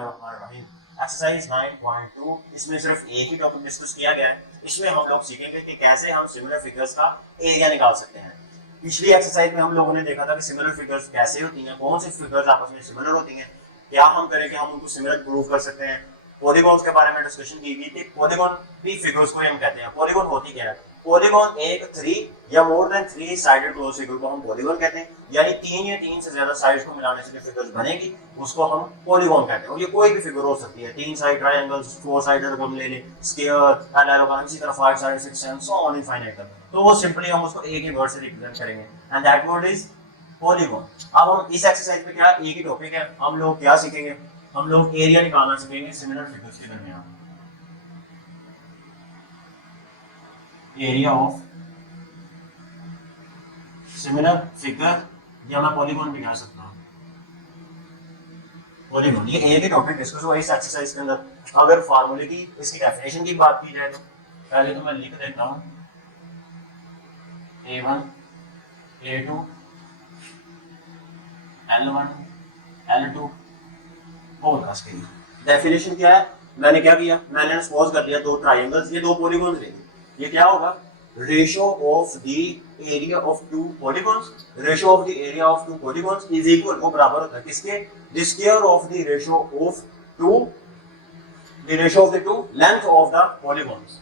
बिस्मिल्लाहिर्रहमानिर्रहीम। एक्सरसाइज 9.2 इसमें सिर्फ एक ही टॉपिक डिस्कस किया गया है। इसमें हम लोग सीखेंगे कि कैसे हम सिमिलर फिगर्स का एरिया निकाल सकते हैं। पिछली एक्सरसाइज में हम लोगों ने देखा था कि सिमिलर फिगर्स कैसे होती हैं, कौन सी फिगर्स आपस में सिमिलर होती हैं, क्या हम करें कि हम उनको सिमिलर प्रूव कर सकते हैं। पॉलीगॉन्स के बारे में डिस्कशन की गई थी। पॉलीगॉन भी फिगर्स को हम कहते हैं। पॉलीगॉन होती क्या है? पॉलीगॉन एक 3 या more than 3 sided close figure को हम पॉलीगॉन कहते हैं, यानी 3 या 3 से ज्यादा साइड्स को मिलाने से जो फिगर्स बनेगी उसको हम पॉलीगॉन कहते हैं। और ये कोई भी फिगर हो सकती है, 3 साइड ट्रायंगल्स, 4 साइडेड हम ले लें, स्क्वायर, पैरेललोग्राम, इसी तरह 5 साइड, 6 7 सो ऑन इनफाइनाइट तक। तो वो सिंपली हम उसको एक ही वर्ड से रिप्रेजेंट करेंगे and that word is polygon. अब हम इस एक्सरसाइज में क्या, एक ही टॉपिक है, हम लोग क्या सीखेंगे, हम लोग एरिया निकालना सीखेंगे सिमिलर फिगर्स के दरमियान। एरिया ऑफ सिमिलर फिगर, या मैं पॉलीगॉन भी कह सकता हूँ। पॉलीगॉन ये एक ही टॉपिक डिस्कस हुआ इस एक्सरसाइज के अंदर। अगर फार्मूले की, इसकी डेफिनेशन की बात की जाए तो पहले तो मैं लिख देता हूँ A1 A2 L1 L2 whole का स्केल। डेफिनेशन क्या है? मैंने क्या किया, मैंने सपोज कर लिया दो ट्रायंगल्स, ये दो पॉलीगॉन्स लेंगे। ये क्या होगा? Ratio of the area of two polygons, ratio of the area of two polygons is equal, वो बराबर होता है किसके? The square of the ratio of two, the ratio of the two length of the polygons.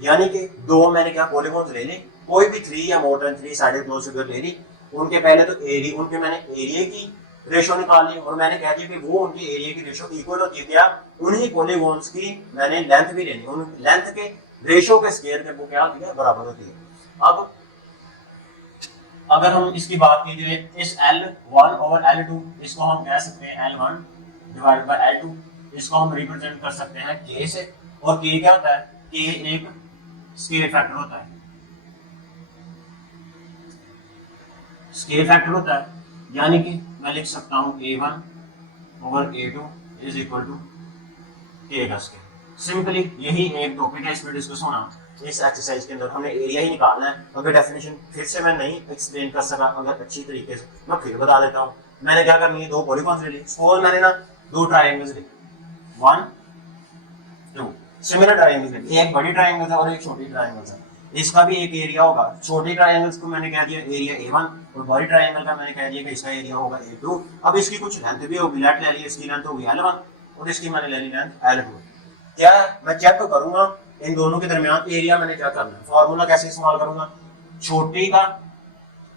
यानी कि दो मैंने क्या पॉलीगॉन्स ले ली, कोई भी 3 या more than 3 sided close figure ले ली, उनके पहले तो एरिया, उनके मैंने एरिया की रेशियो निकाल ली और मैंने कह दिया कि वो उनकी एरिया की रेशियो इक्वल होती है क्या, उन्हीं पॉलीगॉन्स की मैंने लेंथ भी लेनी, उन लेंथ के रेशियो के स्क्वायर के वो क्या होती है, बराबर होती है। अब अगर हम इसकी बात की जाए, इस L1 और L2 इसको हम कह सकते हैं L1 डिवाइड बाय L2, इसको हम रिप्रेजेंट कर सकते हैं K से। और K क्या होता है? K एक स्केल फैक्टर होता है, स्केल फैक्टर होता है, यानी कि मैं लिख सकता हूं A1 over A2 is equal to K का स्केल। सिंपली यही एक टॉपिक है इसमें डिस्कस होना। इस एक्सरसाइज के अंदर हमें एरिया ही निकालना है। अगर डेफिनेशन फिर से मैं नहीं एक्सप्लेन कर सका अगर अच्छी तरीके से, मैं फिर बता देता हूँ। मैंने क्या करनी है, दो पॉलीगॉन्स ले ली, सपोज मैंने ना दो ट्रायंगल्स ले, 1 2 सिमिलर ट्रायंगल्स ले, एक बड़ी ट्रायंगल है और एक छोटी ट्रायंगल है। इसका भी एक एरिया होगा। छोटी ट्रायंगल्स को मैंने कह दिया एरिया A1 और बड़ी ट्रायंगल का मैंने कह दिया कि इसका एरिया होगा A2। अब इसकी कुछ लेंथ भी होगी, लेट ले ली, इसकी लेंथ होगी L1 और इसकी मैंने ले ली लेंथ L2। क्या मैं चेक तो करूंगा इन दोनों के दरमियान एरिया मैंने क्या करना है, फॉर्मूला कैसे इस्तेमाल करूंगा। छोटी का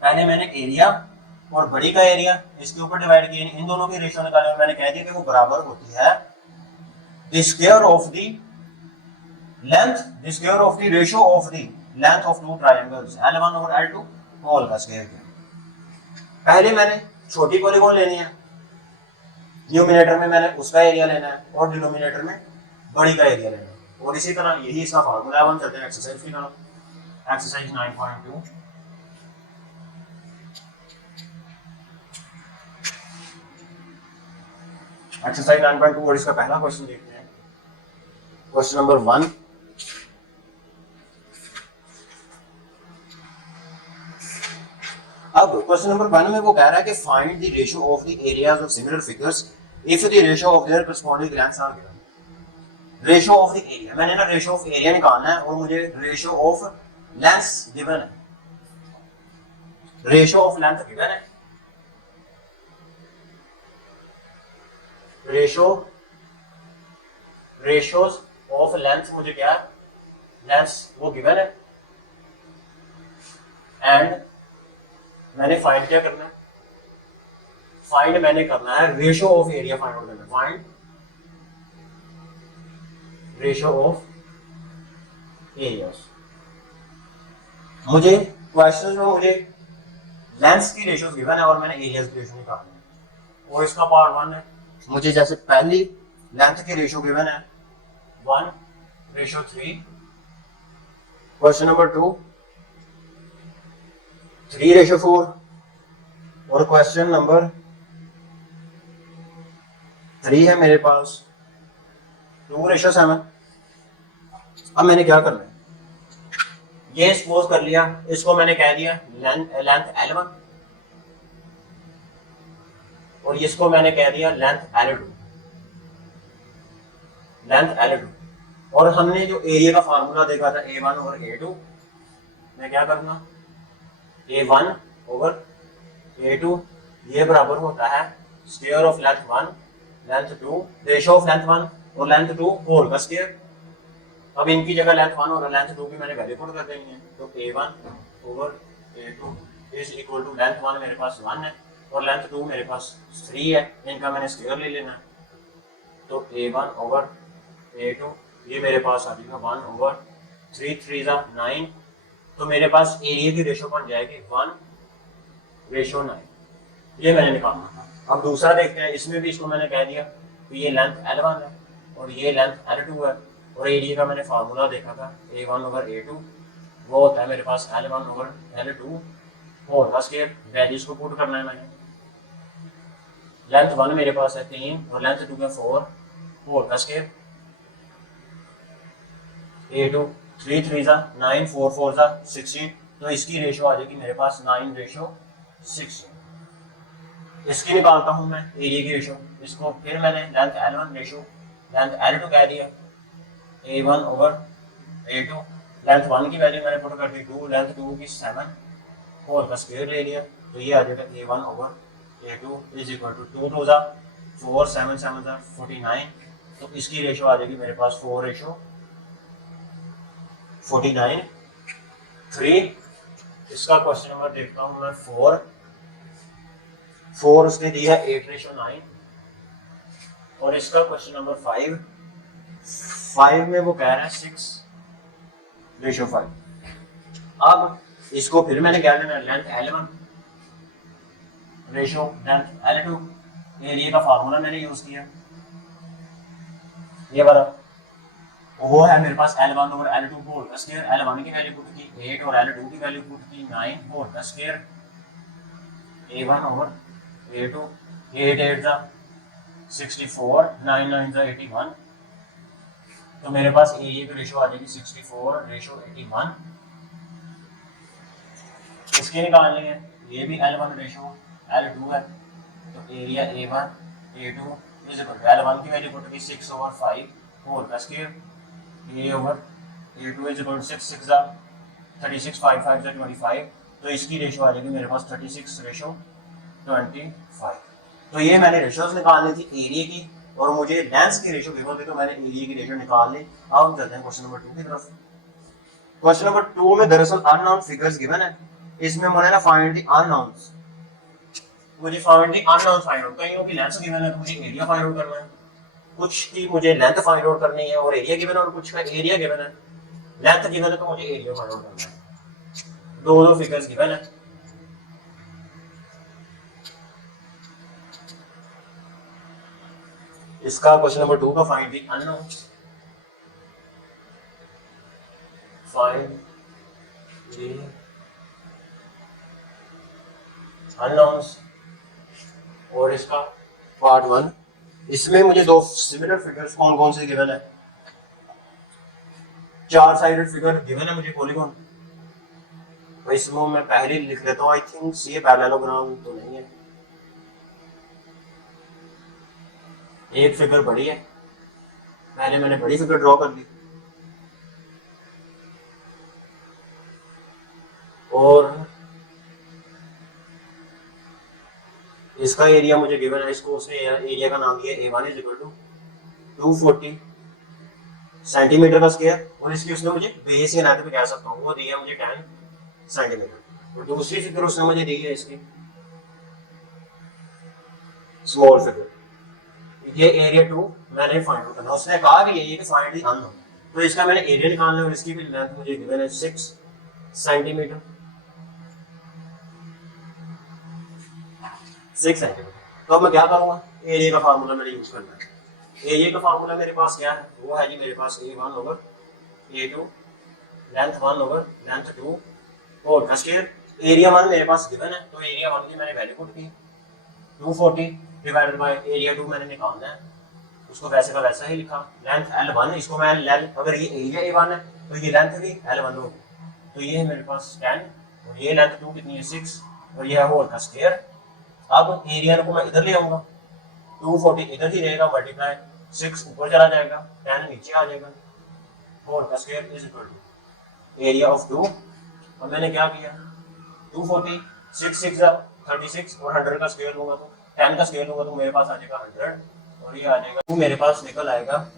पहले मैंने एरिया और बड़ी का एरिया इसके ऊपर डिवाइड किया, इन दोनों की रेशियो निकाली और मैंने कह दिया कि वो बराबर होती है the square of the length, the square of the ratio of the length of two triangles L1 और L2 होल का स्क्वायर किया। पहले मैंने छोटी पॉलीगॉन लेनी है, न्यूमिनेटर में मैंने उसका एरिया लेना है और डिनोमिनेटर में बड़ी का एरिया लेना है। और इसी तरह यही इसका फार्मूला है। हम चलते हैं एक्सरसाइज की तरफ। एक्सरसाइज 9.2 एक्सरसाइज 9.2 और इसका पहला क्वेश्चन देखते हैं। क्वेश्चन नंबर 1, अब क्वेश्चन नंबर 1 में वो कह रहा है कि find the ratio of the areas of similar figures if the ratio of their corresponding lengths are given. Ratio of the area, मैंने ना रेशियो ऑफ एरिया निकालना है और मुझे रेशियो ऑफ लेंथ्स गिवन है। रेशियो ऑफ लेंथ गिवन है, ratios of length मुझे क्या, लेंथ्स वो गिवन है एंड मैंने फाइंड क्या करना है, फाइंड मैंने करना है ratio of area find out करना है। Find ratio of areas. मुझे क्वेश्चन में मुझे लेंथ्स की रेशियोज गिवन है और मैंने एरियाज की रेशियो निकालनी है। और इसका पार्ट 1 है, मुझे जैसे पहली लेंथ की रेशियो गिवन है 1:3। क्वेश्चन नंबर 2 3:4 और क्वेश्चन नंबर 3 है मेरे पास 2:7। अब मैंने क्या करना है, ये सपोज कर लिया, इसको मैंने कह दिया लेंथ L1 और इसको मैंने कह दिया लेंथ L2। लेंथ L2 और हमने जो एरिया का फार्मूला देखा था A1 ओवर A2, मैं क्या करूंगा A1 ओवर A2 ये बराबर होता है square of length 1 length 2 ratio of length 1 और लेंथ 2 होल का स्क्वायर। अब इनकी जगह लेंथ 1 और लेंथ 2 की मैंने वैल्यू पुट कर देनी है, तो A1 over A2 is equal to length 1 मेरे पास 1 है और लेंथ 2 मेरे पास 3 है, इनका मैंने स्क्वायर ले लेना है, तो A1 ओवर A2 ये मेरे पास आ जाएगा 1 ओवर 3 3 9, तो मेरे पास एरिया की रेशो बन जाएगी 1:9, ये मैंने निकालना था। अब दूसरा देखते हैं, इसमें भी इसको मैंने कह दिया कि ये लेंथ L1 है और ये लेंथ L2 है और एरिया का मैंने फार्मूला देखा था A1 ओवर A2 वो होता है मेरे पास L1 ओवर L2 होल का स्क्वायर। वैल्यूज को पुट करना है मैंने, लेंथ 1 मेरे पास है 3 और लेंथ 2 है 4 होल का स्क्वायर। A2 3 3 9 4 4 16, तो इसकी रेशो आ जाएगी मेरे पास 9:16। इसकी निकालता हूं मैं एरिया की रेशो, इसको फिर मैंने length L1 ratio length L2 कह दिया A1 ओवर A2, लेंथ 1 की वैल्यू मैंने पुट कर दी 2, लेंथ 2 की 7 होल का स्क्वायर ले लिया, तो ये आ जाएगा A1 over A2 is equal to 2 2 4 7 7 49, तो इसकी रेशो आ जाएगी मेरे पास 4:49 3। इसका क्वेश्चन नंबर देखता हूं मैं 4 उसने दिया 8:9 और इसका क्वेश्चन नंबर 5 में वो कह रहा है 6:5। अब इसको फिर मैंने क्या लेना, length L1 ratio length L2, area का फार्मूला मैंने यूज किया, ये वाला वो है मेरे पास L1 ओवर L2 होल का स्क्वायर। L1 की वैल्यू पुट की 8 और L2 की वैल्यू पुट की 9 होल का स्क्वायर। A1 ओवर A2 8 8 64 9 9 81, तो मेरे पास एरिया की रेशो आ जाएगी 64:81। इसके निकालनी है, ये भी L1 रेशो L2 है, तो area A1 A2 is equal to L1 की वैल्यू पुट की 6 ओवर 5 होल का square, A over A2 is equal to 6 6 36 5 5 25, तो इसकी रेशो आ जाएगी मेरे पास 36:25। तो ये मैंने रेशोज निकालनी थी एरिया की और मुझे लेंथ की रेशो गिवन थी, तो मैंने एरिया की रेशो निकाल ली। अब हम चलते हैं क्वेश्चन नंबर 2 की तरफ। क्वेश्चन नंबर 2 में दरअसल अननोन फिगर्स गिवन है, इसमें मैंने ना फाइंड द अननोन्स, मुझे find the unknown find out, कईयों की लेंथ गिवन है तो मुझे एरिया फाइंड आउट करना है, कुछ की मुझे लेंथ फाइंड आउट करनी है और एरिया गिवन है, और कुछ का एरिया गिवन है, लेंथ गिवन है तो मुझे एरिया फाइंड आउट करना है। दो फिगर्स गिवन है, इसका क्वेश्चन नंबर 2 का find the unknown, find the unknowns, और इसका पार्ट 1, इसमें मुझे दो सिमिलर फिगर्स कौन कौन से गिवन है, 4 साइडेड फिगर गिवन है मुझे पॉलीगॉन, तो इसमें मैं पहले लिख लेता हूँ, आई थिंक ये पैरेललोग्राम तो नहीं है, एक फिगर बड़ी है, पहले मैंने बड़ी फिगर ड्रॉ कर ली, और इसका एरिया मुझे गिवन है, इसको उसने एरिया का नाम दिया A1 is equal to 240 centimetre का स्क्वायर, और इसकी उसने मुझे बेस या लेंथ भी कह सकता हूँ, वो दिया मुझे 10 सेंटीमीटर। और दूसरी फिगर उसने मुझे दी है इसकी स्मॉल फिगर, ये एरिया 2 मैंने फाइंड आउट करना, उसने कहा कि ये फाइंड द अननोन, तो इसका मैंने एरिया निकालना है और इसकी भी लेंथ मुझे गिवन है 6 सेंटीमीटर, 6 सेंटीमीटर। तो अब मैं क्या करूंगा, एरिया का फार्मूला मैंने यूज करना है। एरिया का फार्मूला मेरे पास क्या है, वो है जी मेरे पास A1 over A2 length 1 over length 2 और का स्क्वायर। एरिया 1 मेरे पास गिवन है, तो एरिया 1 की मैंने वैल्यू पुट की 240 डिवाइडेड बाय एरिया 2 मैंने निकालना है, उसको वैसे का वैसा ही लिखा। लेंथ L1, इसको मैं लेंथ, अगर ये एरिया A1 है तो ये लेंथ भी L1 होगी, तो ये है मेरे पास 10 और ये लेंथ 2 कितनी है 6 और ये है होल का स्क्वायर। अब एरिया को मैं इधर ले आऊंगा, 240 इधर ही रहेगा, मल्टीप्लाई 6 ऊपर चला जाएगा, 10 नीचे आ जाएगा, होल का square is equal to area of 2। और मैंने क्या किया, 240, 6 6 36 और 100 का स्क्वायर लूंगा तो 10 का स्क्वायर लूंगा तो मेरे पास आ जाएगा 100 और ये आ जाएगा, तो मेरे पास निकल आएगा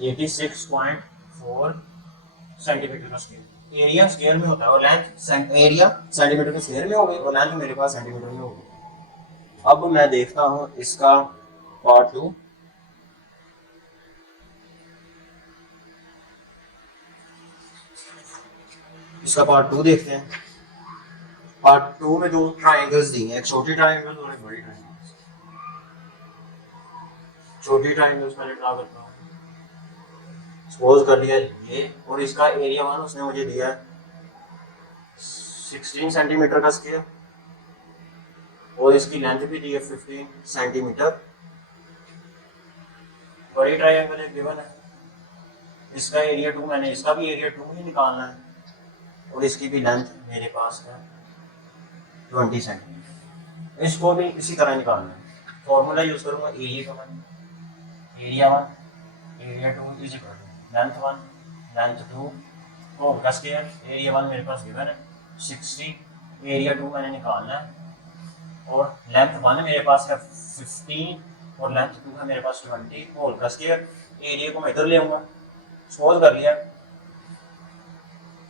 86.4 सेंटीमीटर का स्क्वायर। एरिया स्क्वायर में होता है और लेंथ, एरिया सेंटीमीटर के स्क्वायर में हो गई और लेंथ मेरे पास सेंटीमीटर में हो गई। अब मैं देखता हूँ इसका पार्ट 2। इसका पार्ट 2 देखते हैं। पार्ट 2 में दो ट्रायंगल्स दिए, एक छोटी ट्रायंगल और एक बड़ी ट्रायंगल। छोटी ट्रायंगल्स पहले ड्रा करता हूँ। सपोज कर लिया ये, और इसका एरिया 1 उसने मुझे दिया है 16 सेंटीमीटर का स्क्वायर और इसकी लेंथ भी दी है 15 सेंटीमीटर। बड़ी ट्रायंगल एक गिवन है, इसका एरिया 2, मैंने इसका भी एरिया 2 ही निकालना है और इसकी भी लेंथ मेरे पास है 20 सेंटीमीटर। इसको भी इसी तरह निकालना है। फॉर्मूला यूज करूंगा एरिया का, area 1 area 2 is equal to length 1 length 2 whole का स्क्वायर। एरिया 1 मेरे पास गिवन है 60, एरिया 2 मैंने निकालना है और लेंथ 1 मेरे पास है 15 और लेंथ 2 है मेरे पास 20 होल का स्क्वायर। एरिया को मैं इधर ले आऊंगा, सपोज कर लिया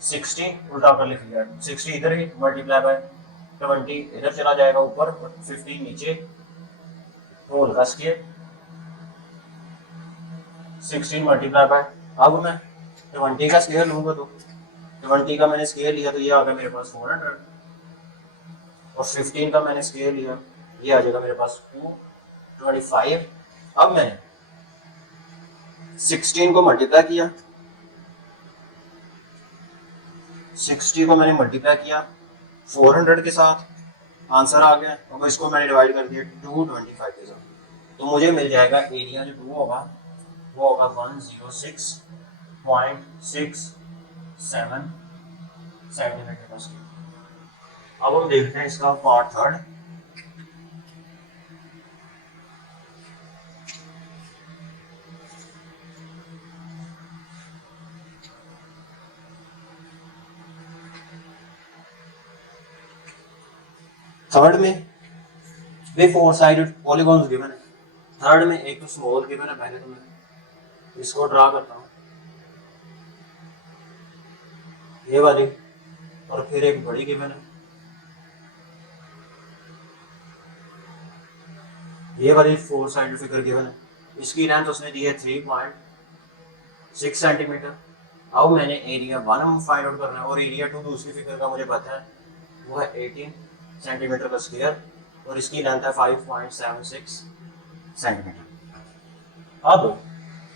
60 उल्टा कर लिख लिया, 60 इधर ही मल्टीप्लाई बाय 20 इधर चला जाएगा ऊपर, 15 नीचे होल का स्क्वायर 16 मल्टीप्लाई बाय। अब मैं 20 का स्क्वायर लूंगा तो 20 का मैंने स्क्वायर लिया तो ये आ गया मेरे पास 400 और 15 का मैंने स्क्वायर लिया ये आ जाएगा मेरे पास 225। अब मैंने 16 को मल्टीप्लाई किया, 60 को मैंने मल्टीप्लाई किया 400 के साथ, आंसर आ गया। अब इसको मैंने डिवाइड कर दिया 225 के साथ, तो मुझे मिल जाएगा एरिया जो 2 होगा वो होगा 106.67 सेंटीमीटर का स्क्वायर। अब हम देखते हैं इसका पार्ट 3। थर्ड में वे 4 साइडेड पॉलीगॉन्स गिवन है। थर्ड में एक तो स्मॉल गिवन है, पहले तो मैं इसको ड्रा करता हूँ ये वाली, और फिर एक बड़ी गिवन है ये वाली 4 साइडेड फिगर गिवन है। इसकी लेंथ उसने दी है 3.6 सेंटीमीटर। अब मैंने एरिया 1 हम फाइंड आउट करना है और एरिया 2 दूसरी फिगर का मुझे पता है वो है 18 सेंटीमीटर का स्क्वायर और इसकी लेंथ है 5.76 सेंटीमीटर। अब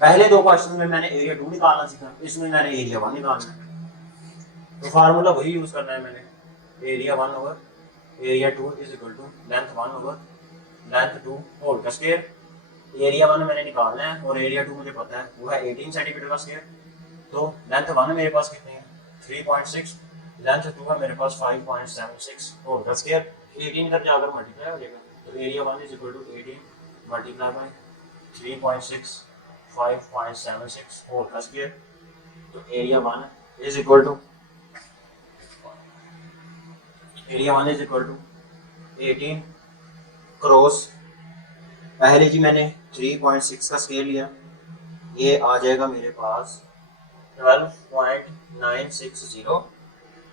पहले दो क्वेश्चन में मैंने एरिया 2 निकालना सीखा, इसमें मैंने एरिया 1 निकालना है, तो फार्मूला वही यूज करना है मैंने, area 1 over area 2 is equal to length 1 over length 2 whole का स्क्वायर। एरिया 1 मैंने निकालना है और एरिया 2 मुझे पता है वो है 18 सेंटीमीटर का स्क्वायर, तो लेंथ 1 मेरे पास कितनी है 3.6, लेंथ 2 है मेरे पास 5.76 होल का स्क्वायर। 18 इधर जाकर मल्टीप्लाई हो जाएगा, तो area 1 is equal to 18 multiply by 3.6 5.76 whole का स्क्वायर, तो area 1 is equal to 18 cross, पहले जी मैंने 3.6 का स्केल लिया, ये आ जाएगा मेरे पास 12.960,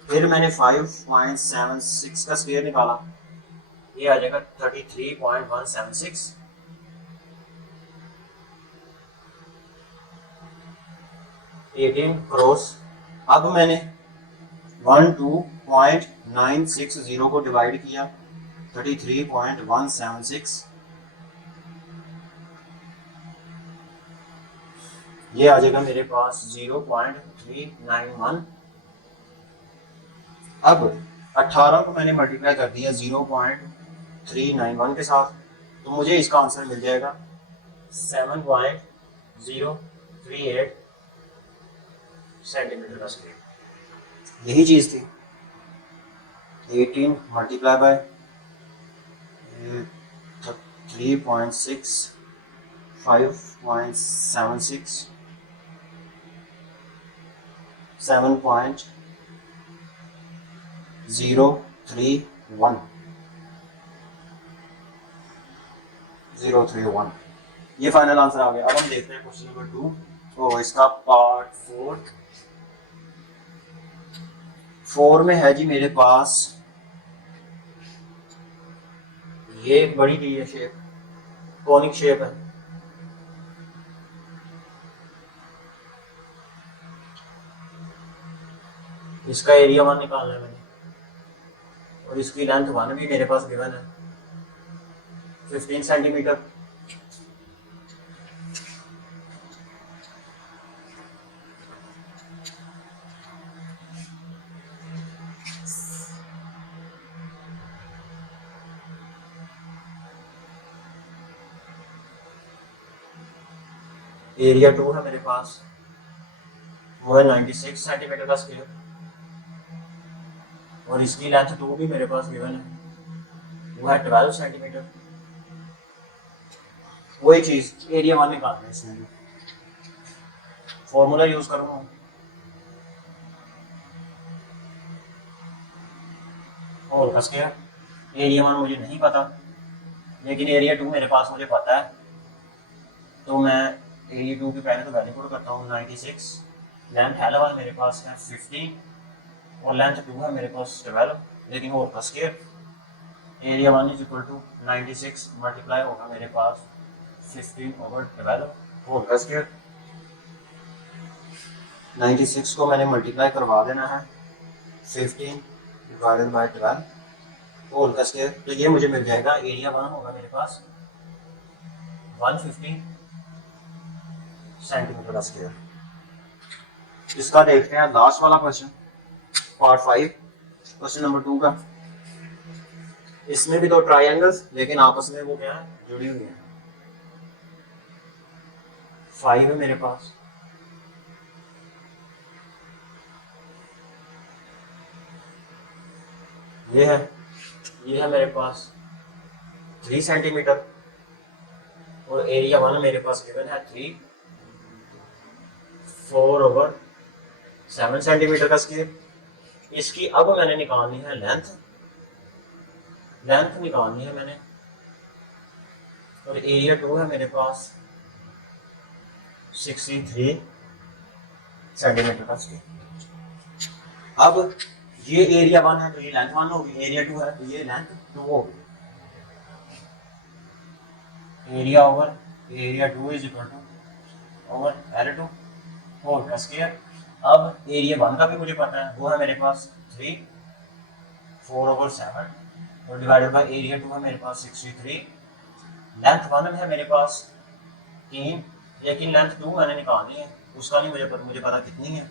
फिर मैंने 5.76 का स्केल निकाला, ये आ जाएगा 33.176, 18 क्रॉस। अब मैंने 12.960 को डिवाइड किया 33.176, ये आ जाएगा मेरे पास 0.391। अब 18 को मैंने मल्टीप्लाई कर दिया 0.391 के साथ, तो मुझे इसका आंसर मिल जाएगा 7.038 सेंटीमीटर का स्क्वायर। यही चीज थी, 18 मल्टीप्लाई बाय 3.6 5.76 7.031 ये फाइनल आंसर आ गया। अब हम देखते हैं क्वेश्चन नंबर 2। तो इसका पार्ट 4 में है जी मेरे पास ये बड़ी दी है शेप, कॉनिक शेप है। इसका एरिया 1 निकालना है मैंने, और इसकी लेंथ 1 भी मेरे पास गिवन है 15 सेंटीमीटर। एरिया 2 है मेरे पास, वो है 96 सेंटीमीटर का स्क्वायर, और इसकी लेंथ 2 भी मेरे पास गिवन है, वो है 12 सेंटीमीटर। वही चीज एरिया 1 निकालना है इसमें, फॉर्मूला यूज करूंगा। और का स्क्वायर, एरिया 1 मुझे नहीं पता, लेकिन एरिया 2 मेरे पास मुझे पता है, तो मैं एरिया 2 की पहले तो वैल्यू पुट करता हूँ 96, लेंथ L1 मेरे पास है 50 और लेंथ 2 है मेरे पास 12, लेकिन और का square area 1 is equal to 96 multiply होगा मेरे पास 50/12 होल का स्क्वायर। 96 को मैंने मल्टीप्लाई करवा देना है 15/12 होल का स्क्वायर, तो ये मुझे मिल जाएगा एरिया 1 होगा मेरे पास 150 सेंटीमीटर का स्क्वायर। इसका देखते हैं लास्ट वाला क्वेश्चन, पार्ट 5, क्वेश्चन नंबर 2 का। इसमें भी 2 ट्रायंगल्स, लेकिन आपस में वो क्या है, जुड़ी हुई है। 5 है मेरे पास, ये है मेरे पास 3 सेंटीमीटर, और एरिया 1 मेरे पास गिवन है 4/7 सेंटीमीटर का स्क्वायर। इसकी अब मैंने निकालनी है लेंथ निकालनी है मैंने, और एरिया 2 है मेरे पास 63 सेंटीमीटर का स्क्वायर। अब ये एरिया 1 है तो ये लेंथ 1 होगी, एरिया 2 है तो ये लेंथ 2 होगी। Area over area 2 is equal to over L2 whole का स्क्वायर। अब एरिया 1 का भी मुझे पता है, वो है मेरे पास 3 4/7 और डिवाइडेड बाय एरिया 2 है मेरे पास 63। लेंथ 1 है मेरे पास 3, लेकिन लेंथ 2 मैंने निकालनी है, उसका नहीं मुझे पता कितनी है।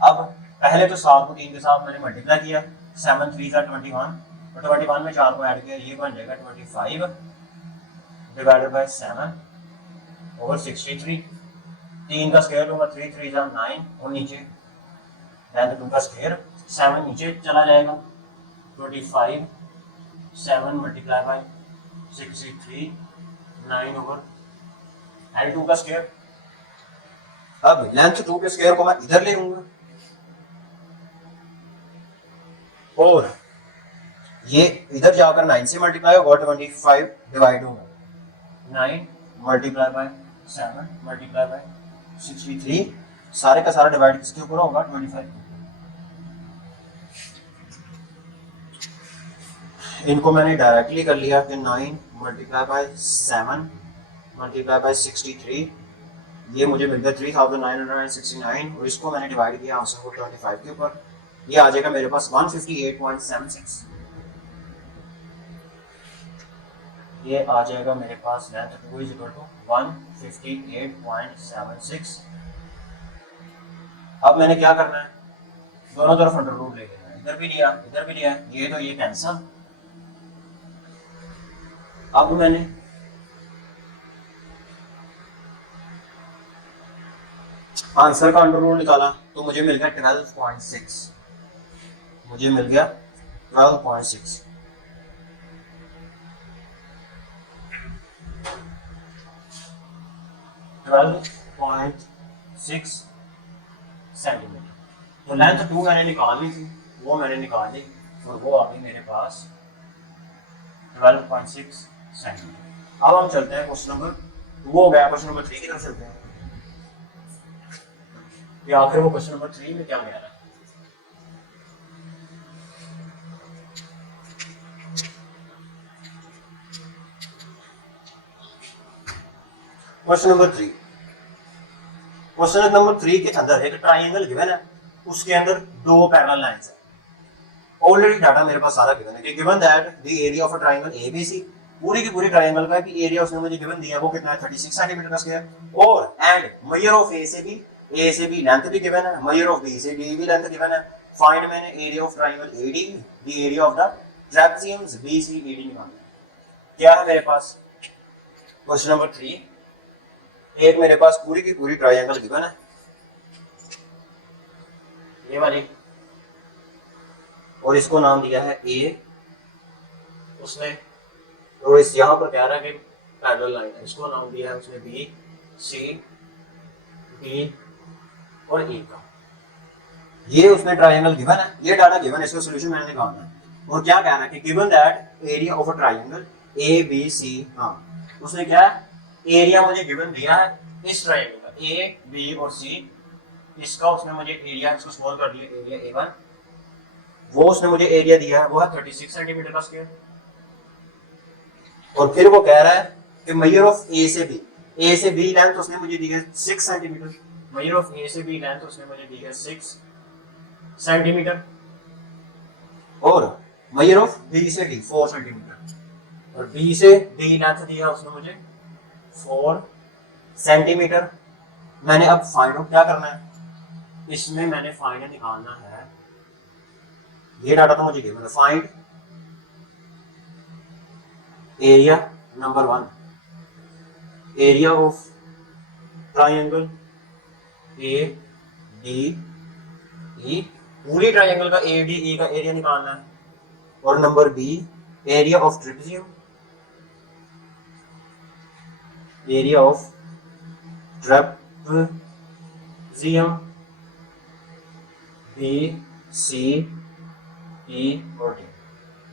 अब पहले तो 7 को 3 के साथ मैंने मल्टीप्लाई किया, 7 3 21 और 21 में 4 को ऐड किया, ये बन जाएगा 25 डिवाइडेड बाय 7/63। 3 का स्क्वायर होगा 3 3 9 और नीचे लेंथ 2 का स्क्वायर 7 नीचे चला जाएगा, 25 7 मल्टीप्लाई बाय 63 9/L2 का स्क्वायर। अब लेंथ 2 के स्क्वायर को मैं इधर ले लूंगा, और ये इधर जाकर 9 से मल्टीप्लाई होगा, 25 डिवाइड होगा 9 मल्टीप्लाई बाय 7 मल्टीप्लाई बाय 63, सारे का सारा डिवाइड किसके ऊपर होगा, 25। इनको मैंने डायरेक्टली कर लिया कि 9 मल्टीप्लाई बाय 7 मल्टीप्लाई बाय 63, ये मुझे मिल गया 3969, और इसको मैंने डिवाइड किया आंसर को 25 के ऊपर, ये आ जाएगा मेरे पास 158.76। ये आ जाएगा मेरे पास लेंथ 2 इज इक्वल टू 158.76। अब मैंने क्या करना है, दोनों तरफ अंडर रूट ले लेना है, इधर भी लिया ये तो ये कैंसल। अब मैंने आंसर का अंडर रूट निकाला तो मुझे मिल गया 12.6, मुझे मिल गया 12.6। 12.6 सेंटीमीटर। तो लेंथ 2 मैंने निकाली थी, वो मैंने निकाल ली और वो आ गई मेरे पास 12.6 सेंटीमीटर। अब हम चलते हैं क्वेश्चन नंबर 2 हो गया, क्वेश्चन नंबर 3 की तरफ चलते हैं कि आखिर वो क्वेश्चन नंबर 3 में क्या गया है। क्वेश्चन नंबर 3, क्वेश्चन नंबर 3 के अंदर एक ट्राइंगल गिवन है, उसके अंदर दो पैरेलल लाइंस है। ऑलरेडी डाटा मेरे पास सारा गिवन है कि given that the area of a triangle ABC, पूरी की पूरी ट्राइंगल का कि एरिया उसने मुझे गिवन दिया वो कितना है 36 सेंटीमीटर का स्क्वायर, और एंड मेजर ऑफ ए से बी लेंथ भी गिवन है, मेजर ऑफ बी से बी भी लेंथ गिवन है। फाइंड मैंने area of triangle AD, the area of the trapeziums BC AD निकालना है। क्या है मेरे पास क्वेश्चन नंबर 3, एक मेरे पास पूरी की पूरी ट्राइंगल गिवन है, ये वाली, और इसको नाम दिया है ए उसने, और इस यहां पर कह रहा है कि पैरेलल लाइन है, इसको नाम दिया है उसने बी, सी, डी और ई का। ये उसने ट्राइंगल गिवन है, ये डाटा गिवन है, इसका सॉल्यूशन मैंने निकालना है। और क्या कह रहा है कि given that area of a triangle A B C, हाँ उसने क्या है एरिया मुझे गिवन दिया है इस ट्राइंगल का ए बी और सी, इसका उसने मुझे एरिया, इसको सॉल्व कर दिया, एरिया A1 वो उसने मुझे एरिया दिया है वो है 36 सेंटीमीटर का स्क्वायर। और फिर वो कह रहा है कि मेजर ऑफ ए से बी लेंथ उसने मुझे दी है 6 सेंटीमीटर, मेजर ऑफ ए से बी लेंथ उसने मुझे दी है 6 सेंटीमीटर, और मेजर ऑफ बी से डी 4 सेंटीमीटर, और बी से डी लेंथ दिया उसने मुझे 4 सेंटीमीटर। मैंने अब फाइंड आउट क्या करना है, इसमें मैंने फाइंड निकालना है, ये डाटा तो मुझे गिवन है, find area number 1, area of triangle A D ई, पूरी ट्राइंगल का ए डी ई का एरिया निकालना है। और number B area of trapezium, area of trapezium B C E और डी,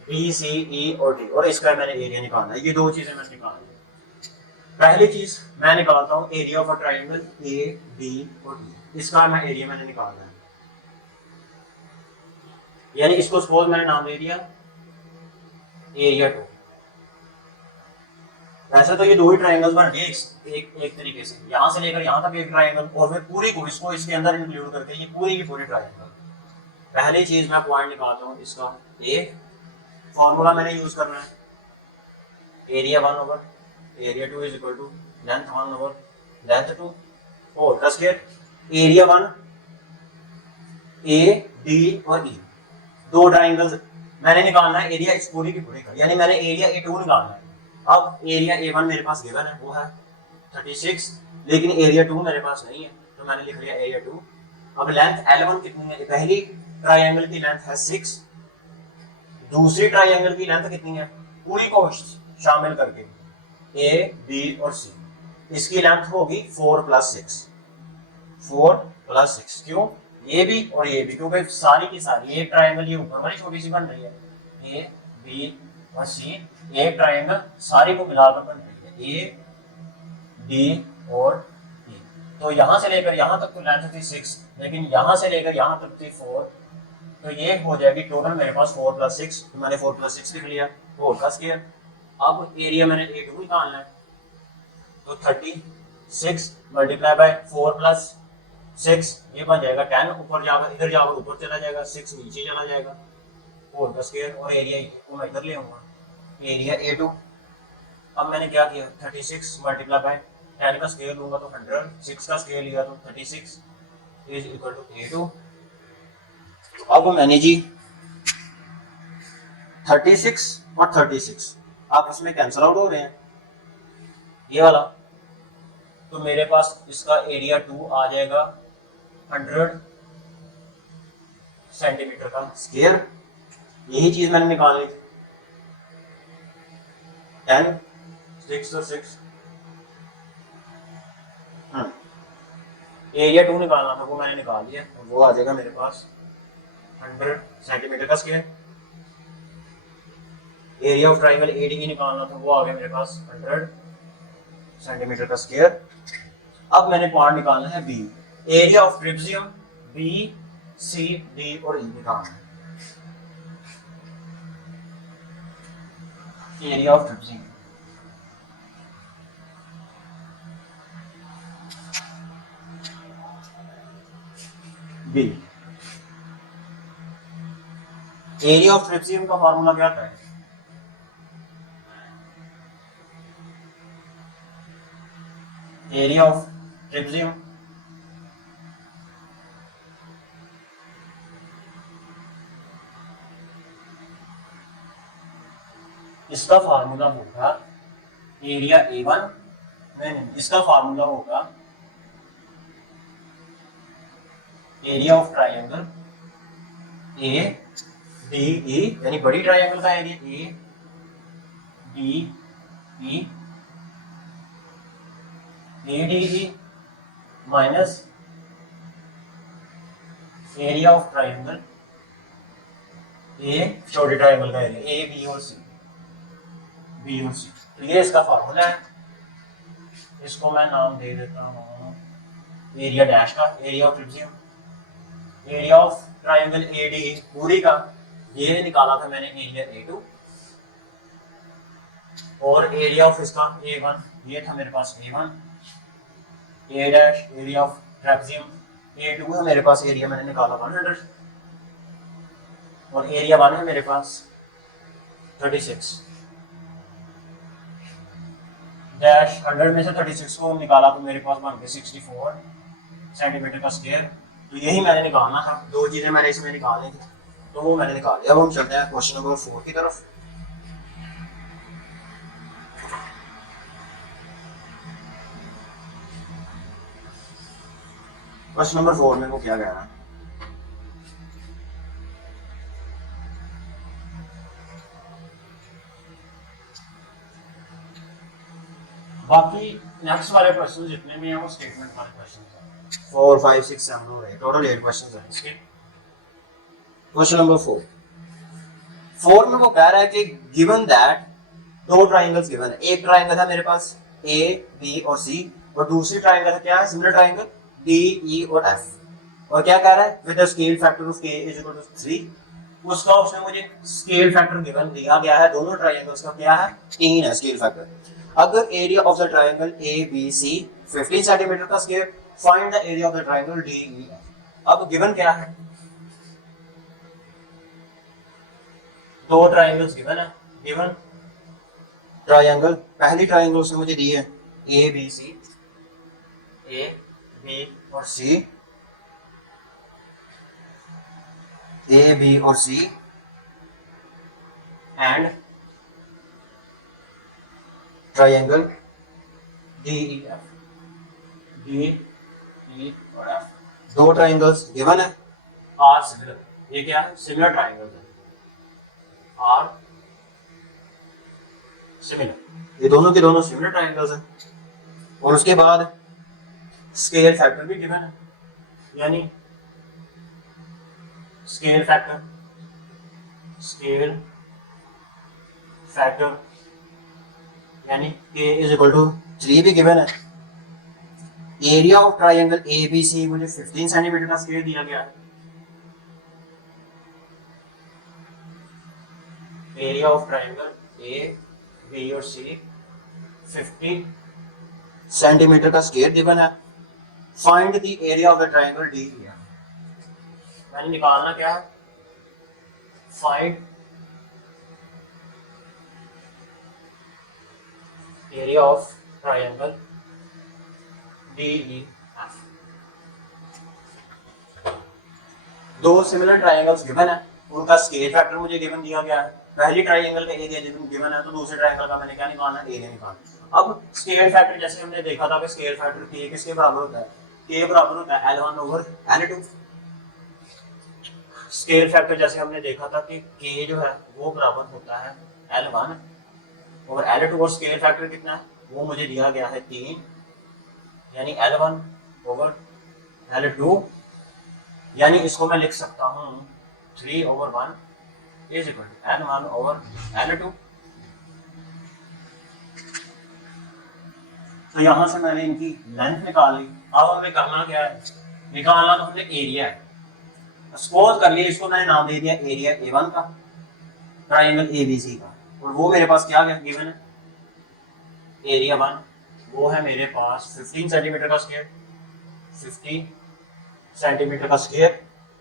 बी सी ई और डी, और इसका मैंने एरिया निकालना है। ये दो चीजें मैंने निकालनी है। पहली चीज मैं निकालता हूं area of a triangle A B और डी, इसका मैं एरिया मैंने निकालना है, यानी इसको सपोज मैंने नाम दे दिया एरिया 2। वैसे तो ये दो ही ट्राइंगल्स बन गए एक तरीके से, यहां से लेकर यहां तक एक ट्राइंगल, और फिर पूरी को इसको इसके अंदर इंक्लूड करके ये पूरी की पूरी ट्राइंगल। पहली चीज मैं पॉइंट निकालता हूं इसका ए, फॉर्मूला मैंने यूज करना है area 1 over area 2 is equal to length 1 over length 2, और का स्क्वायर एरिया 1 ए डी और ई, दो ट्राइंगल्स मैंने निकालना है एरिया इस पूरी की पूरी का, यानी मैंने एरिया A2 निकालना है। अब एरिया A1 मेरे पास गिवन है वो है 36, लेकिन एरिया 2 मेरे पास नहीं है तो मैंने लिख लिया एरिया 2। अब लेंथ L1 कितनी है, पहली ट्राइंगल की लेंथ है 6, दूसरी ट्राइंगल की लेंथ कितनी है पूरी को शामिल करके ए बी और सी, इसकी लेंथ होगी 4 + 6, 4 + 6, क्यों ये भी और ये भी, क्योंकि सारी की सारी एक ट्राइंगल ये ऊपर वाली छोटी सी बन रही है ए बी और सी, एक ट्राइंगल सारी को मिलाकर बन रही है ए बी और ई। तो यहां से लेकर यहां तक तो लेंथ थी 6, लेकिन यहां से लेकर यहां तक थी 4, तो ये हो जाएगी टोटल मेरे पास 4 + 6, तो मैंने 4 + 6 लिख लिया, होल का स्क्वायर। अब एरिया मैंने A2 निकालना है, तो 36 × 4 + 6 ये बन जाएगा 10, ऊपर जाकर इधर जाकर ऊपर चला जाएगा, 6 नीचे चला जाएगा, होल का स्क्वायर, और एरिया को मैं इधर ले आऊंगा एरिया A2। अब मैंने क्या किया 36 × 10 का स्क्वायर लूंगा तो 100, 6 का स्क्वायर लिया तो 36 इज इक्वल टू A2। अब मैंने जी 36 और 36 आपस में कैंसिल आउट हो रहे हैं, ये वाला, तो मेरे पास इसका एरिया 2 आ जाएगा 100 सेंटीमीटर का स्क्वायर। यही चीज मैंने निकालनी थी, 10 6 और 6 एरिया 2 निकालना था, वो मैंने निकाल लिया, वो आ जाएगा मेरे पास 100 सेंटीमीटर का square. Area of triangle ADE निकालना था, वो आ गया मेरे पास 100 सेंटीमीटर का स्क्वायर। अब मैंने पॉइंट निकालना है B, area of trapezium B C D और ई निकालना है। Area of trapezium B, area of trapezium का फार्मूला क्या था? एरिया ऑफ ट्रिपेजियम इसका फार्मूला होगा एरिया A1, नहीं इसका फार्मूला होगा area of triangle A D E, यानी बड़ी ट्राइंगल का area A D E A D E minus area of triangle A छोटे ट्राइंगल का एरिया ए बी और सी, बी और सी। तो ये इसका फार्मूला है, इसको मैं नाम दे देता हूँ एरिया डैश का, area of trapezium. Area of triangle A D पूरी का ये निकाला था मैंने एरिया A2, और एरिया ऑफ इसका A1 ये था मेरे पास A1, A dash area of trapezium A2 है मेरे पास, एरिया मैंने निकाला 100, और एरिया 1 है मेरे पास 36 डैश 100 में से 36 को निकाला तो मेरे पास बन गया 64 सेंटीमीटर का स्क्वायर। तो यही मैंने निकालना था, दो चीजें मैंने इसमें निकालनी थी, तो वो मैंने निकाल लिया। अब हम चलते हैं क्वेश्चन नंबर 4 की तरफ। क्वेश्चन नंबर 4 में वो क्या कह रहा है? बाकी नेक्स्ट वाले क्वेश्चन जितने भी हैं वो स्टेटमेंट वाले क्वेश्चन हैं। 4 5 6 7 और 8 टोटल 8 क्वेश्चन हैं इसके। क्वेश्चन नंबर 4 में वो कह रहा है कि गिवन दैट दो ट्राइंगल्स गिवन है, एक ट्राइंगल है मेरे पास ए बी और सी, और दूसरी ट्राइंगल है क्या है, सिमिलर ट्राइंगल डी ई और एफ, और क्या कह रहा है with the scale factor of k is equal to 3। उसका उसने मुझे स्केल फैक्टर गिवन दिया गया है, दोनों ट्राइंगल्स का क्या है 3 है स्केल फैक्टर। अगर area of the triangle A B C 15 centimetre का square, find the area of the triangle D E F. अब गिवन क्या है, दो ट्राइंगल्स गिवन है, गिवन ट्राइंगल पहली ट्राइंगल उसने मुझे दी है ए बी और सी, ए बी और C and triangle D E F, D E और एफ। दो ट्राइंगल्स गिवन है, आर सिमिलर, ये क्या है सिमिलर ट्राइंगल्स है, आर सिमिलर, ये दोनों के दोनों सिमिलर ट्राइंगल्स हैं। और उसके बाद स्केल फैक्टर भी गिवन है, यानी स्केल फैक्टर यानी k इज इक्वल टू 3 भी गिवन है। Area of triangle A B C मुझे 15 सेंटीमीटर का स्क्वायर दिया गया है। Area of triangle A B और सी 50 सेंटीमीटर का स्क्वायर गिवन है। Find the area of the triangle D E F. मैंने निकालना क्या है, find area of triangle D E F. दो सिमिलर ट्राइंगल्स गिवन है, उनका स्केल फैक्टर मुझे गिवन दिया गया है। पहली ट्राइंगल का एरिया गिवन है तो दूसरे ट्राइंगल का मैंने क्या निकालना है, एरिया निकालना। अब स्केल फैक्टर जैसे हमने देखा था कि स्केल फैक्टर k किसके बराबर होता है, k बराबर होता है L1 over L2। Scale factor जैसे हमने देखा था कि k जो है वो बराबर होता है L1 ओवर L2, और स्केल फैक्टर कितना है वो मुझे दिया गया है 3, यानी L1 ओवर L2, यानी इसको मैं लिख सकता हूँ 3/1 इज इक्वल टू N1/L2। तो यहां से मैंने इनकी लेंथ निकाल ली। अब हमें करना क्या है, निकालना तो हमने एरिया है। सपोज कर लिया इसको मैंने नाम दे दिया एरिया A1 का, ट्राइंगल ABC का, और वो मेरे पास क्या गिवन है, एरिया 1, वो है मेरे पास 15 सेंटीमीटर का स्क्वायर, 50 सेंटीमीटर का स्क्वायर,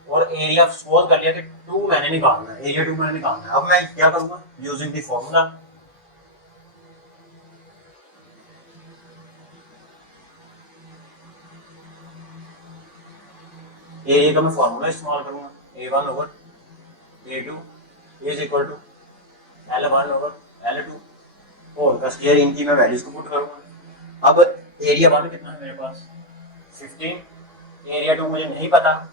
और एरिया सपोज कर लिया कि 2 मैंने निकालना है, एरिया 2 मैंने निकालना है। अब मैं क्या करूंगा, यूजिंग द फॉर्मूला, एरिया का मैं फॉर्मूला इस्तेमाल करूंगा, A1/A2 is equal to L1/L2 whole का स्क्वायर, इनकी मैं वैल्यूज को पुट करूंगा। अब एरिया 1 कितना है मेरे पास 15, एरिया 2 मुझे नहीं पता,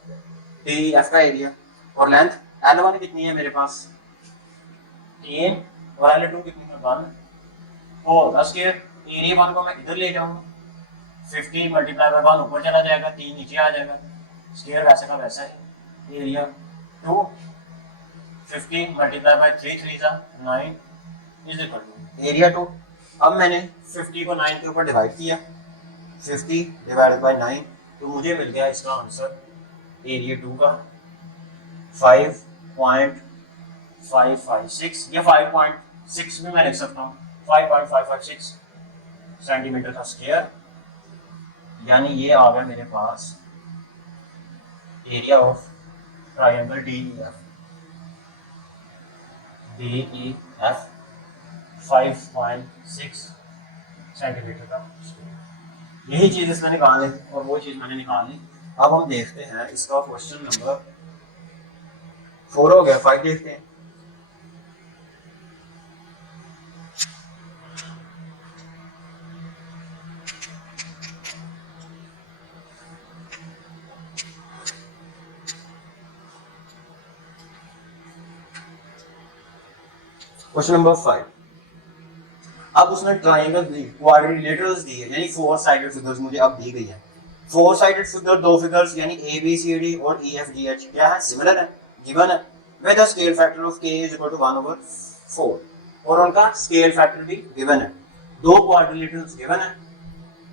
DEF का एरिया, और लेंथ L1 कितनी है मेरे पास 3, और L2 कितनी है 1 होल का स्क्वायर। एरिया 1 को मैं इधर ले जाऊंगा, 50 मल्टीप्लाई बाय 1 ऊपर चला जाएगा, 3 नीचे आ जाएगा, स्क्वायर वैसे का वैसा है। Area 2 50 multiply by 3 3 9 is equal to area 2। अब मैंने 50 को 9 के ऊपर डिवाइड किया, 50 डिवाइडेड बाय 9, तो मुझे मिल गया इसका आंसर एरिया 2 का 5.556 या 5.6 भी मैं लिख सकता हूँ, 5.556 सेंटीमीटर का स्क्वायर, यानी ये आ गया मेरे पास area of triangle DEF 5.6 centimetre का स्क्वायर। यही चीज इसमें निकालनी और वो चीज मैंने निकाल ली। अब हम देखते हैं इसका क्वेश्चन नंबर 4 हो गया, 5 देखते हैं। क्वेश्चन नंबर 5, अब उसने ट्रायंगल दी, क्वाड्रिलेटरल्स दी है, यानी 4 साइडेड फिगर्स मुझे अब दी गई है। 4 साइडेड फिगर, 2 फिगर्स यानी ABCD और EFGH क्या है, सिमिलर है, गिवन है, with the scale factor of K is equal to 1/4, और उनका स्केल फैक्टर भी गिवन है। 2 क्वाड्रिलेटरल्स गिवन है,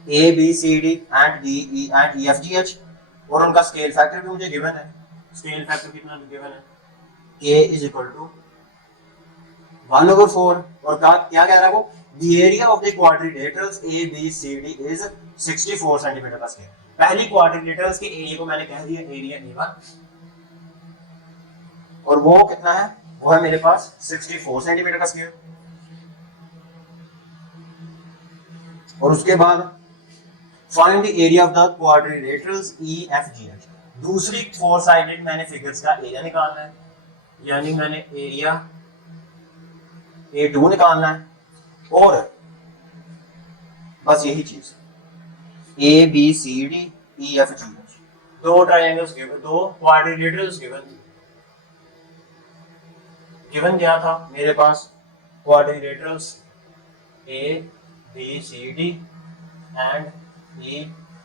ABCD and DE and EFGH, और उनका स्केल फैक्टर भी मुझे गिवन है। स्केल फैक्टर कितना गिवन है, K इज इक्वल टू 1/4, और क्या कह रहा है वो, the area of the quadrilaterals ABCD is 64 centimetre का स्क्वायर। पहली क्वाड्रिलेटरल्स के एरिया को मैंने कह दिया एरिया A1, और वो कितना है, वो है मेरे पास 64 सेंटीमीटर का स्क्वायर। और उसके बाद find the area of the quadrilaterals EFGH, दूसरी 4 साइडेड मैंने फिगर्स का एरिया निकालना है, यानी मैंने एरिया A2 निकालना है, और बस यही चीज ABCD EFGH, 2 triangles given, 2 quadrilaterals given. Given क्या था मेरे पास, क्वाड्रिलेटरल्स ABCD एंड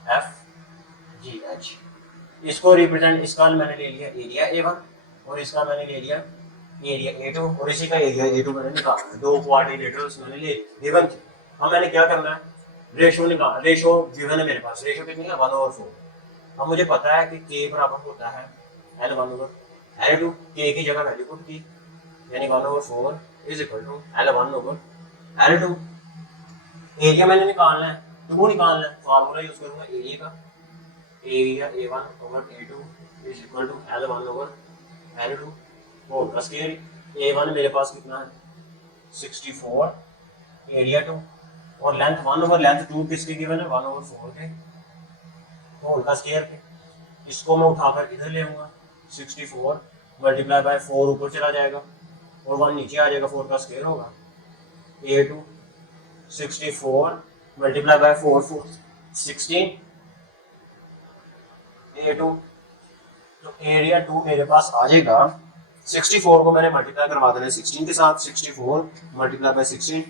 EFGH। इसको रिप्रेजेंट, इसका मैंने ले लिया एरिया A1 और इसका मैंने ले लिया एरिया A2, और इसी का एरिया A2 मैंने निकालना है। 2 क्वाड्रिलेटरल्स मैंने ले गिवन थे। अब मैंने क्या करना है, रेशो निकाल, रेशो गिवन है मेरे पास, रेशो कितनी है 1/4। अब मुझे पता है कि K बराबर होता है L1/L2, K की जगह वैल्यू पुट की, यानी 1/4 is equal to L1/L2। Area मैंने निकालना है, 2 निकालना है, फार्मूला यूज करूंगा एरिया का, area A1/A2 is equal to L1/L2 whole का स्क्वायर। A1 मेरे पास कितना है 64, एरिया 2, और लेंथ 1/2 किसके गिवन है 1/4 के होल का स्क्वायर पे। इसको मैं उठाकर इधर ले आऊंगा, 64 मल्टीप्लाई बाय 4 ऊपर चला जाएगा और 1 नीचे आ जाएगा, 4 का स्क्वायर होगा। A2 64 मल्टीप्लाई बाय 4 16 A2, तो एरिया 2 मेरे पास आ जाएगा, 64 को मैंने मल्टीप्लाई करवा देना 16 के साथ, 64 मल्टीप्लाई बाय 16,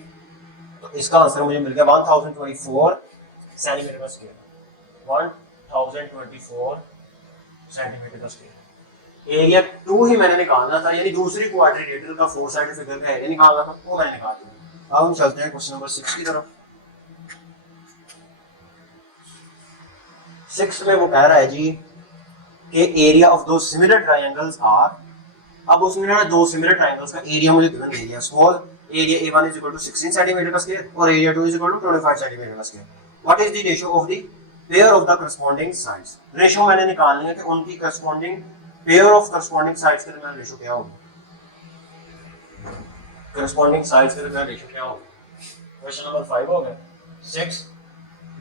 तो इसका आंसर मुझे मिल गया 1024 सेंटीमीटर का स्क्वायर, 1024 सेंटीमीटर का स्क्वायर। एरिया 2 ही मैंने निकालना था, यानी दूसरी क्वाड्रिलेटरल का 4 साइड फिगर का एरिया निकालना था, वो मैंने निकाल दिया। अब हम चलते हैं क्वेश्चन नंबर 6 की तरफ। 6 में वो कह रहा है जी कि एरिया ऑफ दो सिमिलर ट्रायंगल्स आर, अब उसमें ना दो सिमिलर ट्रायंगल्स का एरिया मुझे गिवन दे दिया। Small area A1 is equal to 16 centimetre का स्क्वायर और area 2 is equal to 25 centimetre का square. What is the ratio of the pair of the corresponding sides? Ratio मैंने निकालनी है कि उनकी corresponding pair of corresponding sides के दरमियान रेशियो क्या होगा। करस्पॉन्डिंग साइड्स के दरमियान रेशियो क्या होगा? क्वेश्चन नंबर 5 हो गया। 6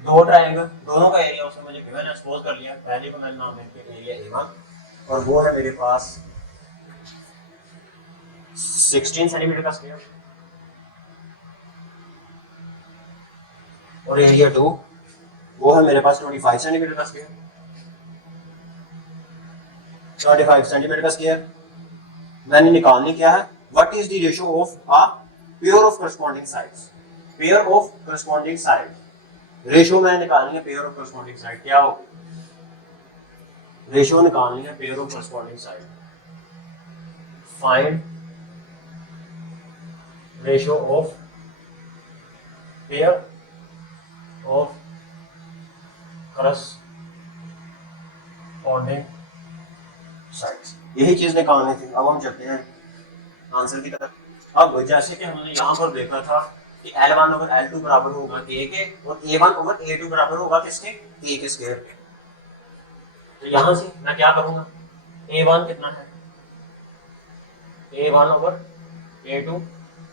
दो ट्रायंगल, दोनों का एरिया उसने मुझे गिवन है, सपोज कर लिया। पहले को मैंने नाम दे दिया एरिया A1 और वो है मेरे पास 16 सेंटीमीटर का स्क्वायर और एरिया 2 वो है मेरे पास 25 सेंटीमीटर का स्क्वायर। 25 सेंटीमीटर का स्क्वायर मैंने निकालनी क्या है? What is the ratio of a pair of corresponding sides? Pair of corresponding side ratio मैंने निकालनी है। पेयर ऑफ करस्पॉन्डिंग साइड क्या हो? रेशियो निकालनी है pair of corresponding side. Find ratio of pair of corresponding sides, यही चीज निकालनी थी। अब हम चलते हैं आंसर की तरफ। अब जैसे कि हमने यहां पर देखा था कि L1 ओवर L2 बराबर होगा A के और A1 ओवर A2 बराबर होगा किसके? A के स्क्वायर के। तो यहां से मैं क्या करूंगा? A1 कितना है? A1 ओवर A2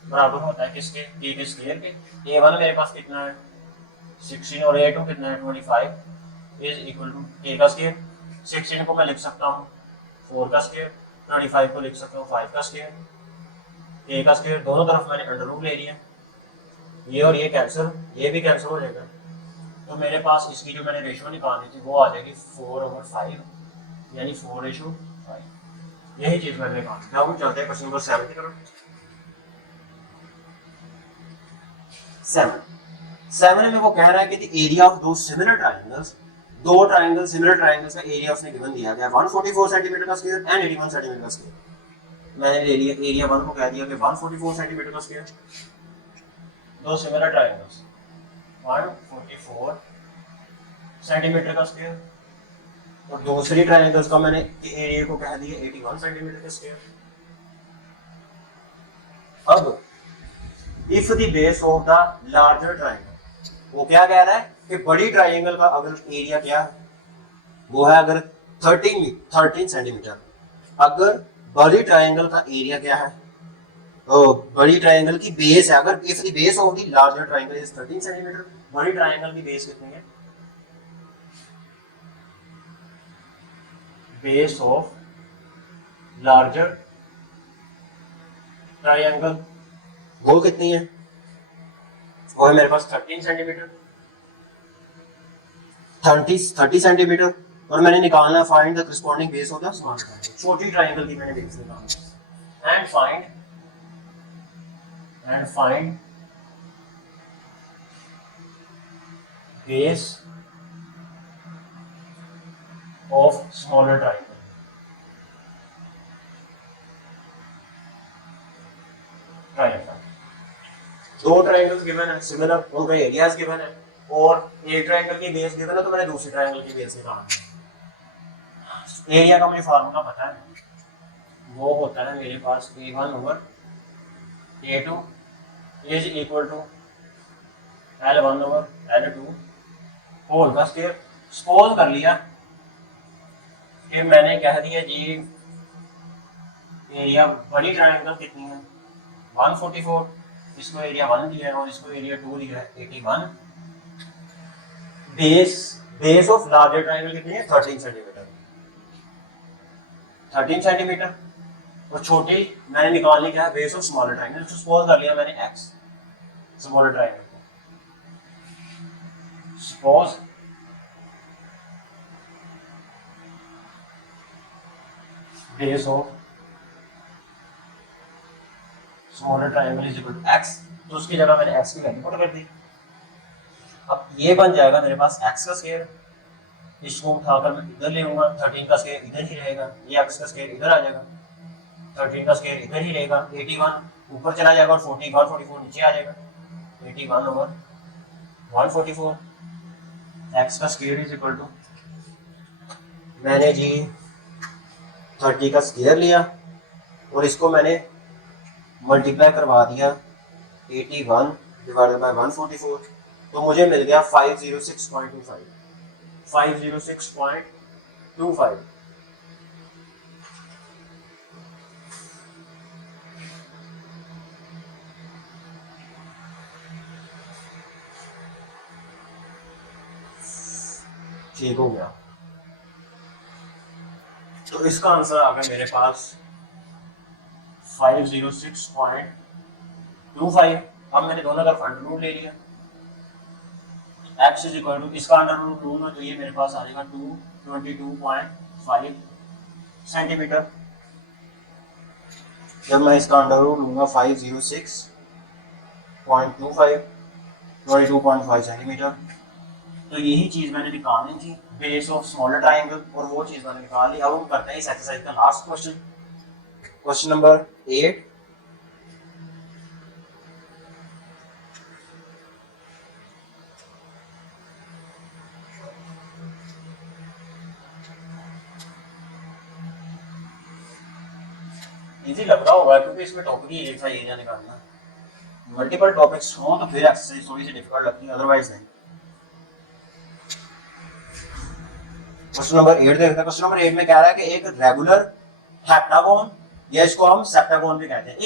बराबर होता है किसके? A के स्क्वायर के। A1 मेरे पास कितना है? 16 और A2 कितना है? 25 इज इक्वल टू A का स्क्वायर। 16 को मैं लिख सकता हूँ 4 का स्क्वायर, 25 को लिख सकता हूँ 5 का स्क्वायर। A का स्क्वायर दोनों तरफ मैंने अंडर रूट ले लिया, ये और ये कैंसिल, ये भी कैंसिल हो जाएगा। तो मेरे पास इसकी जो मैंने रेशियो निकालनी थी वो आ जाएगी 4/5, यानी 4:5। यही चीज मैंने निकाली। अब हम चलते हैं क्वेश्चन नंबर 7 की तरफ। 7 में वो कह रहा है कि द एरिया ऑफ दो सिमिलर ट्रायंगल्स, दो ट्रायंगल सिमिलर ट्रायंगल्स का एरिया उसने गिवन दिया है 144 सेंटीमीटर का स्क्वायर एंड 81 सेंटीमीटर का स्क्वायर। मैंने ले लिया एरिया 1 को कह दिया कि 144 सेंटीमीटर का स्क्वायर। दो सिमिलर ट्रायंगल्स 144 सेंटीमीटर का स्क्वायर और दूसरी ट्रायंगल्स का मैंने एरिया को कह दिया 81 सेंटीमीटर का स्क्वायर। अब if the base of the larger triangle, वो क्या कह रहा है कि बड़ी ट्रायंगल का अगर एरिया क्या है वो है अगर 13 सेंटीमीटर। अगर बड़ी ट्रायंगल का एरिया क्या है? बड़ी ट्रायंगल की बेस है, अगर if the base of the larger triangle is 13 centimetre, बड़ी ट्रायंगल की बेस कितनी है? बेस ऑफ लार्जर ट्रायंगल वो कितनी है? वो है मेरे पास 13 सेंटीमीटर, 30 सेंटीमीटर। और मैंने निकालना find the corresponding base of the small triangle. छोटी ट्रायंगल की मैंने बेस निकालना and find base of smaller triangle. दो ट्रायंगल्स गिवन है सिमिलर, उनका एरियाज गिवन है और एक ट्रायंगल की बेस गिवन है, तो मैंने दूसरी ट्रायंगल की बेस निकालनी है। एरिया का मुझे फार्मूला पता है, वो होता है मेरे पास A1 over A2 is equal to L1 over L2 whole का स्क्वायर। सपोज कर लिया कि मैंने कह दिया जी एरिया बड़ी ट्रायंगल कितनी है 144, इसको एरिया 1 दिया है और इसको एरिया 2 दिया है 81। बेस ऑफ लार्जर ट्रायंगल कितनी है 13 सेंटीमीटर और छोटी मैंने निकालनी क्या है बेस ऑफ स्मॉलर ट्रायंगल। तो सपोज कर लिया मैंने x स्मॉलर ट्रायंगल को, suppose base of smaller triangle is equal to x, तो उसकी जगह मैंने x की वैल्यू पुट कर दी। अब ये बन जाएगा मेरे पास x का स्क्वायर इसको उठाकर मैं इधर ले आऊंगा, 13 का स्क्वायर इधर ही रहेगा, ये x का स्क्वायर इधर आ जाएगा, 13 का स्क्वायर इधर ही रहेगा, 81 ऊपर चला जाएगा और 44 नीचे आ जाएगा, 81 ओवर 144, x का स्क्वायर इज इक्वल टू, मैंने जी 30 का स्क्वायर लिया और इसको मैंने मल्टीप्लाई करवा दिया 81 डिवाइडेड बाय 144, तो मुझे मिल गया 506.25, 506.25। ठीक हो गया, तो इसका आंसर आ गया मेरे पास 506.25। अब मैंने दोनों तरफ अंडर रूट ले लिया, x इज इक्वल टू, इसका अंडर रूट लूंगा तो ये मेरे पास आ जाएगा 222.5 सेंटीमीटर। जब मैं इसका अंडर रूट लूंगा 506.25 22.5 सेंटीमीटर, तो यही चीज मैंने निकालनी थी, बेस ऑफ स्मॉलर ट्रायंगल, और वो चीज मैंने निकाल ली। अब हम करते हैं इस एक्सरसाइज का last question, question number 8। Easy लग रहा होगा क्योंकि इसमें टॉपिक ही एक था, एरिया निकालना। मल्टीपल टॉपिक्स हो तो फिर एक्सरसाइज थोड़ी सी डिफिकल्ट लगती है, अदरवाइज नहीं। क्वेश्चन नंबर 8 देखते हैं। क्वेश्चन नंबर 8 में कह रहा है कि एक रेगुलर हेप्टागोन, या इसको हम सेप्टागोन भी कहते हैं।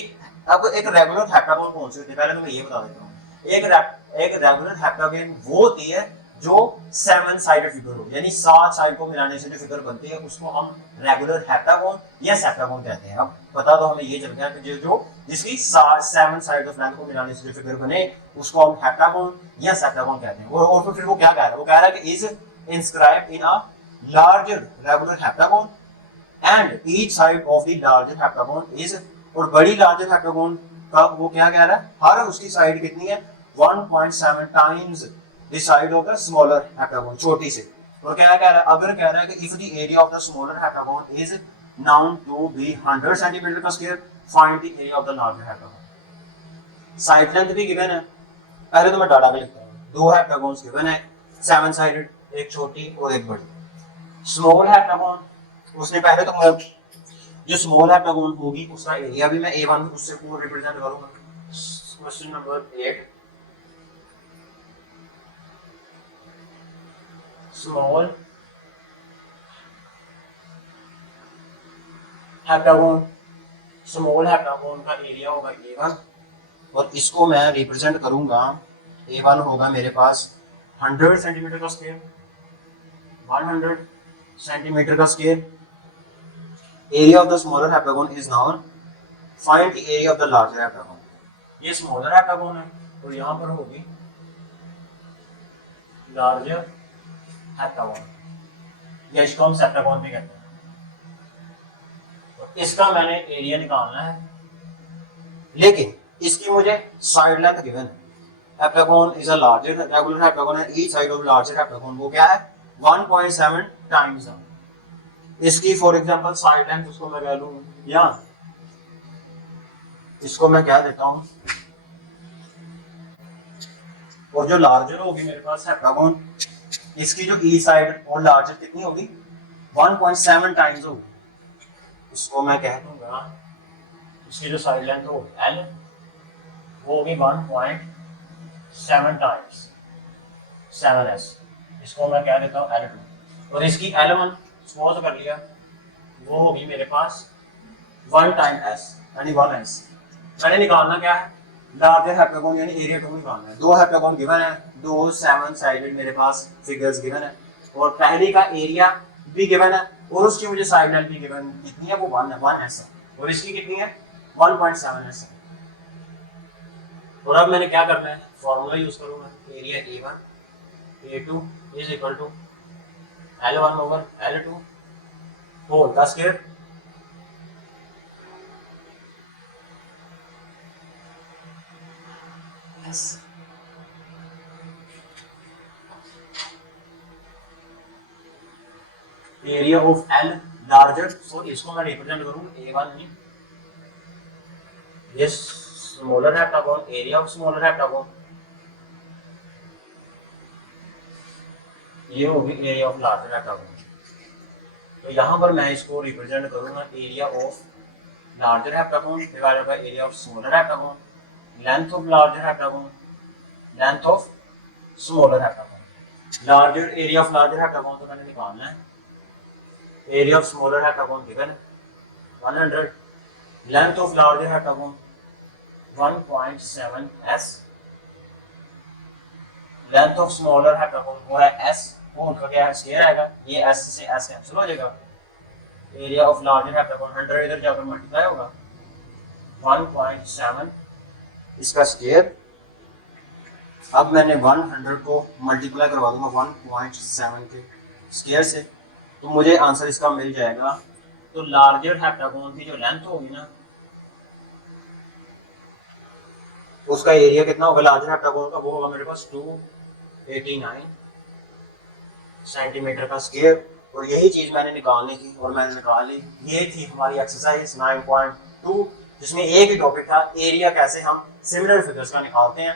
अब एक रेगुलर हेप्टागोन कौन सी होती है, पहले तो मैं ये बता देता हूँ। एक रेगुलर हेप्टागोन वो होती है जो 7 साइडेड फिगर हो, यानी 7 साइड को मिलाने से जो फिगर बनती है उसको हम रेगुलर हेप्टागोन या सेप्टागोन कहते हैं। अब बता दो हमें ये चल गया कि जो जिसकी 7 साइड ऑफ लेंथ को मिलाने से जो फिगर बने उसको हम हेप्टागोन या सेप्टागोन कहते हैं। और फिर वो क्या कह रहा है, वो कह रहा है कि is inscribed in a larger regular heptagon and each side of the larger heptagon is, और बड़ी larger heptagon का वो क्या कह रहा है, हर उसकी साइड कितनी है 1.7 times the side of the smaller heptagon, छोटी से। और क्या कह रहा है, अगर कह रहा है कि if the area of the smaller heptagon is known to be 100 centimeter per square, find the area of the larger heptagon। Side length भी गिवन है, पहले तो मैं डाटा पे लिखता हूँ। 2 हेप्टागोन्स गिवन है 7 साइडेड, एक छोटी और एक बड़ी। स्मॉल हेप्टागोन, उसने पहले तो जो स्मॉल हेप्टागोन होगी उसका एरिया भी मैं A1 उससे पूरा रिप्रेजेंट करूंगा। Question number 8, small heptagon, small heptagon का एरिया होगा A1 और इसको मैं रिप्रेजेंट करूंगा। A1 होगा मेरे पास 100 सेंटीमीटर का स्क्वायर, 100 सेंटीमीटर का square. Area of the smaller heptagon is noun, find the area of the larger heptagon. ये स्मॉलर हेप्टागोन है तो यहाँ पर होगी लार्जर हेप्टागोन, या इसको हम सेप्टागोन भी कहते हैं। तो इसका मैंने एरिया निकालना है, लेकिन इसकी मुझे साइड लेंथ गिवन है। Heptagon is a larger regular heptagon and each side of larger heptagon वो क्या है 1.7 टाइम्स है। इसकी फॉर एग्जांपल साइड लेंथ उसको मैं कह लूं, या इसको मैं कह देता हूं, और जो लार्जर होगी मेरे पास हेप्टागोन, इसकी जो ई साइड और लार्जर कितनी होगी 1.7 टाइम्स होगी। इसको मैं कह दूंगा, इसकी जो साइड लेंथ होगी L वो होगी 1.7 टाइम्स 7s, इसको मैं कह देता हूं L2, और इसकी L1 सपोज कर लिया वो होगी मेरे पास 1 टाइम s यानी 1s। मैंने निकालना क्या है लार्जर हेप्टागोन यानी एरिया 2 निकालना है। 2 हेप्टागोन गिवन है, 2 7 साइडेड मेरे पास फिगर्स गिवन है, और पहले का एरिया भी गिवन है और उसकी मुझे साइड लेंथ भी गिवन कितनी है वो 1s है, और इसकी कितनी है 1.7s है। और अब मैंने क्या करना है फॉर्मूला यूज करूंगा, area A1 A2 is equal to L1 over L2 whole का square. yes. Area of L larger, sorry इसको मैं रिप्रेजेंट करूँ A1 नहीं, ये smaller heptagon, area of smaller heptagon, ये होगी एरिया ऑफ लार्जर हेप्टागोन। तो यहाँ पर मैं इसको रिप्रेजेंट करूंगा area of larger heptagon divided by area of smaller heptagon, length of larger heptagon, length of smaller heptagon. Larger area of larger heptagon तो मैंने निकालना है, area of smaller heptagon given 100, length of larger heptagon 1.7 s, length of smaller heptagon वो है s, वो उनका क्या है स्क्वायर आएगा, ये s से s कैंसिल हो जाएगा, एरिया ऑफ लार्जर हेप्टागोन 100 इधर जाकर मल्टीप्लाई होगा 1.7 इसका स्क्वायर। अब मैंने 100 को मल्टीप्लाई करवा दूंगा 1.7 के स्क्वायर से, तो मुझे आंसर इसका मिल जाएगा। तो लार्जर हेप्टागोन की जो लेंथ होगी ना, उसका एरिया कितना होगा लार्जर हेप्टागोन का, वो होगा मेरे पास 289 सेंटीमीटर का स्क्वायर। और यही चीज मैंने निकालनी थी और मैंने निकाल ली। ये थी हमारी एक्सरसाइज 9.2, जिसमें एक ही टॉपिक था एरिया कैसे हम सिमिलर फिगर्स का निकालते हैं।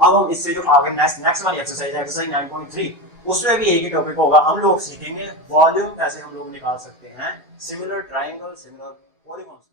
अब हम इससे जो आगे नेक्स्ट वाली एक्सरसाइज है, एक्सरसाइज 9.3, उसमें भी एक ही टॉपिक होगा। हम लोग सीखेंगे वॉल्यूम कैसे हम लोग निकाल सकते हैं, सिमिलर ट्राइंगल, सिमिलर पॉलीगॉन्स।